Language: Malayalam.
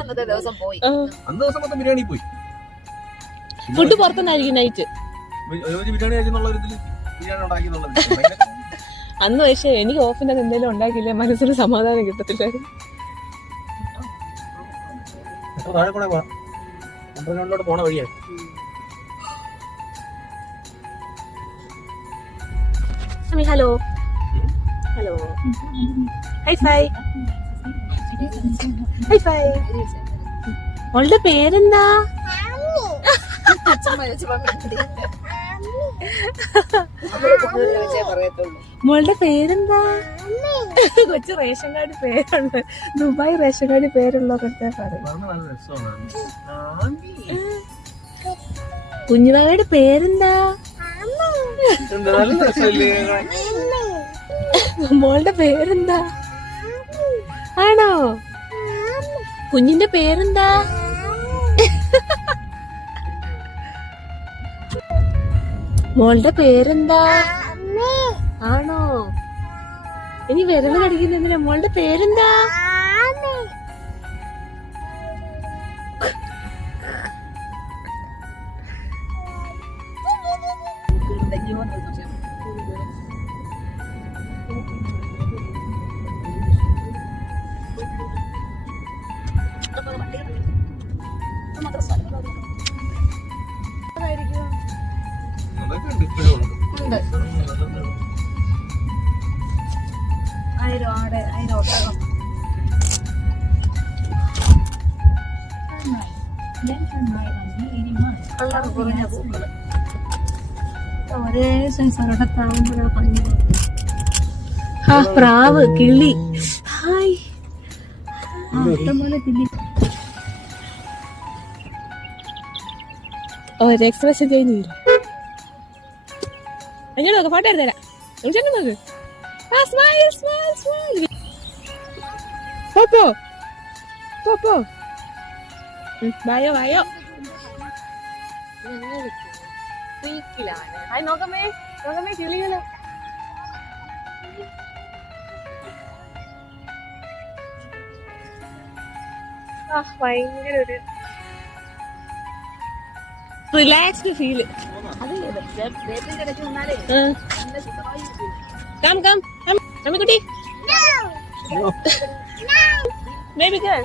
അന്നത്തെ ദിവസം പോയി. അന്ന് ദിവസം മൊത്തം ബിരിയാണി പോയി. ഫുഡ് പുറത്തുനിന്നായിരിക്കും നൈറ്റ്. ബിരിയാണി കഴിക്കുന്നുള്ള ഒരു ഇതില് ബിരിയാണി ഉണ്ടാക്കിയെന്നുള്ളത്. അന്ന് പക്ഷേ എനിക്ക് ഓഫിന്റെ എന്തെങ്കിലും ഉണ്ടാക്കിയില്ലേ മനസ്സിന് സമാധാനം കിട്ടത്തില്ല. താഴെ കൂടെ പോണ വഴിയാണ്. Hello hello high phi high phi. മോളുടെ പേരെന്താ? മോളുടെ പേരെന്താ? കൊച്ചു റേഷൻ കാർഡ് പേരുള്ള ദുബായ് റേഷൻ കാർഡ് പേരുള്ളതൊക്കെ പറയും. കുഞ്ഞുമാവയുടെ പേരെന്താ? മോളുടെ പേരെന്താ? ആണോ? കുഞ്ഞിന്റെ പേരെന്താ? മോളുടെ പേരെന്താ? ആണോ? ഇനി വിരല് കടിക്കുന്നെന്തിനാ? മോളുടെ പേരെന്താ? ഒരേ സൈസ് പ്രാവ് കിളി ഹായ് ഇഷ്ടംപോലെ കിളി. ഒരു എക്സ്പ്രഷൻ ചെയ്യുന്നില്ല. അങ്ങോട്ട് നോക്ക്, ഫോട്ടോ എടുത്തരാം. നോക്ക്. വായോ വായോ. നോക്കമ്മേ നോക്കമ്മേ കിളികള്. ഭയങ്കര ഒരു relaxed feel. Come come come അമ്മിക്കുട്ടി ബേബി ഗേൾ.